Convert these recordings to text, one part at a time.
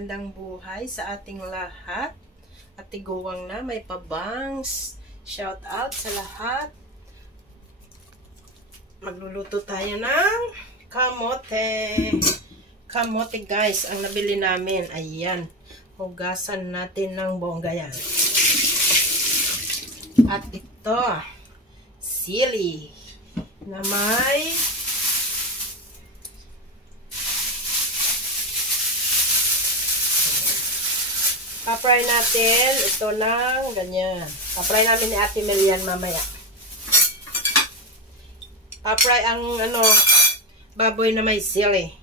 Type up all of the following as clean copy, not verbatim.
magandang buhay sa ating lahat. At tiguwang na may pabangs. Shout out sa lahat. Magluluto tayo ng kamote. Kamote guys, ang nabili namin. Ayan. Hugasan natin ng bongga yan. At ito, sili na may pa-fry natin ito ng ganyan. Pa-fry namin ni Ate Melian mamaya. Pa-fry ang baboy na may sili.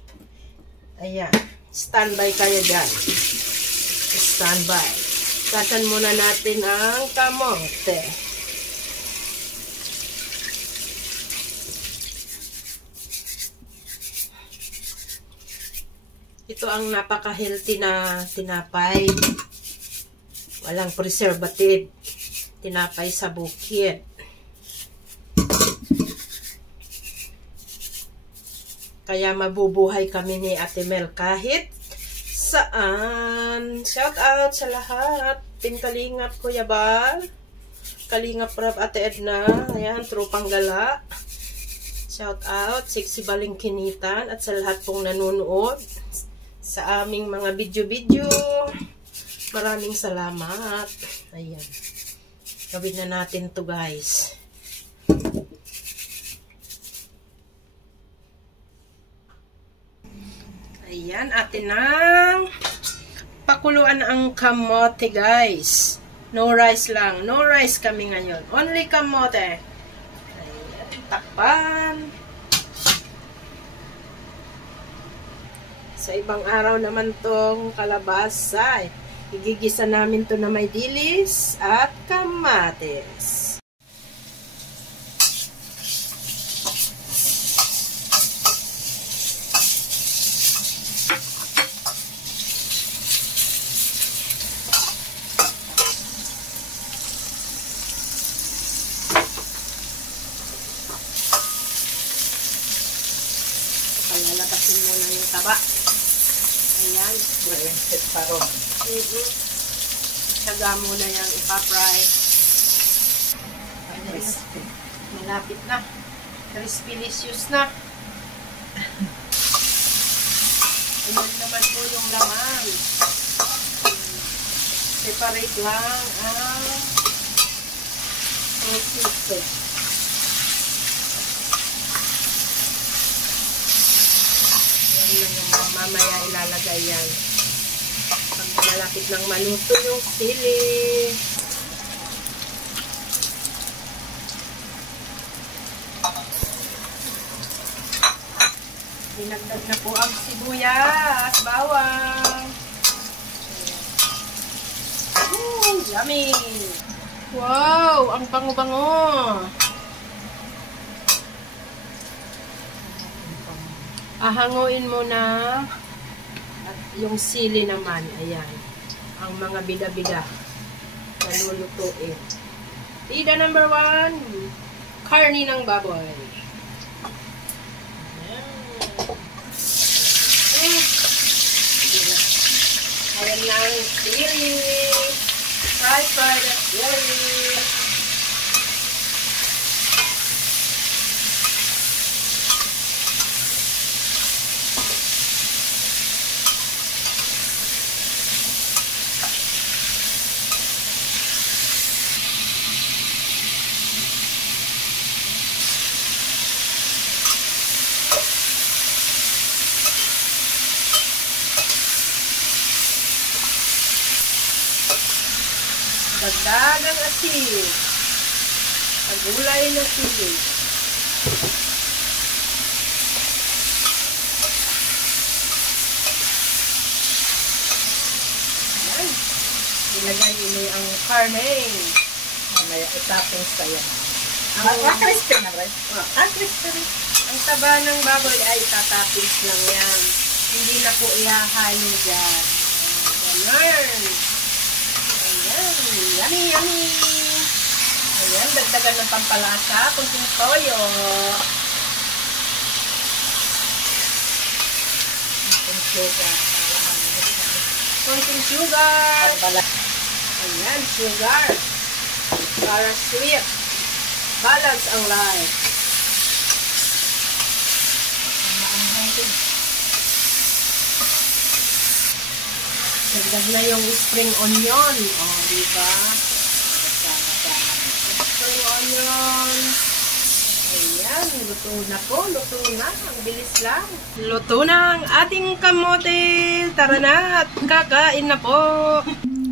Ayan. Standby kayo dyan. Standby. Kasan muna natin ang kamote. Ito ang napaka-healthy na tinapay. Walang preservative. Tinapay sa bukid. Kaya mabubuhay kami ni Ate Mel kahit saan. Shout out sa lahat. Team Kalingap, Kuya Bal. Kalingap Rap, Ate Edna. Ayan, Tropang Gala. Shout out, Sexy Balingkinitan. At sa lahat pong nanonood sa aming mga video-video. Maraming salamat. Ayan. Gawin na natin to guys. Ayan, atin nang pakuluan ang kamote guys. No rice lang. No rice kami ngayon. Only kamote. Ayan, takpan. Sa ibang araw naman tong kalabasa. Igigisa namin to na may dilis at kamatis. Palalabasin muna yung taba. Ayan. Set parong. Tsaga muna yung ipapry. Malapit na. Crispy-licious na. Ayan naman po yung laman. Separate lang ang sosito. Yan lang yung mamaya ilalagay yan. Pag malapit ng maluto yung sili. Dinagdag na po ang sibuyas, bawang. Yummy! Wow! Ang bango-bango! Ahanguin mo na. At yung sili naman, ayan. Ang mga bida-bida na lulutuin. Bida number 1, karni ng baboy. Ayan lang, sili. Fried at sili. Dagdag ang asin. Ang gulay na sili. Ayan. Ilagay nyo ang karne. May itappings tayo. Ang crispy na rin. Crispy rin. Ang taba ng baboy ay tatapins lang yan. Hindi na po ihahalo dyan. Ganun. Ayan. Yummy, yummy. Ayan, dagdagan ng pampalasa. Kunting toyo. Kunting sugar. Para Konting sugar. Pala. Ayan, sugar. Para sweet. Balance ang life. Dagdag na yung spring onion. Oh, di ba? Spring onion. Ayan, luto na po. Luto na. Ang bilis lang. Luto na ang ating kamote. Tara na at kakain na po.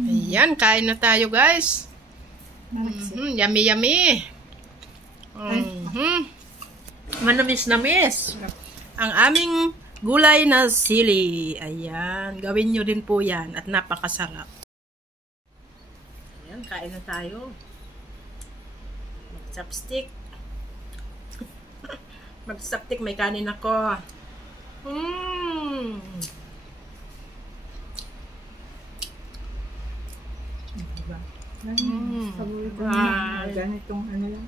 Ayan, kain na tayo guys. Yummy, yummy. Manamis-namis. Ang aming gulay na sili. Ayan. Gawin nyo din po yan. At napakasarap. Ayan. Kain na tayo. Mag-chopstick. Mag-chopstick. May kanin ako. Diba? Ganitong ano lang.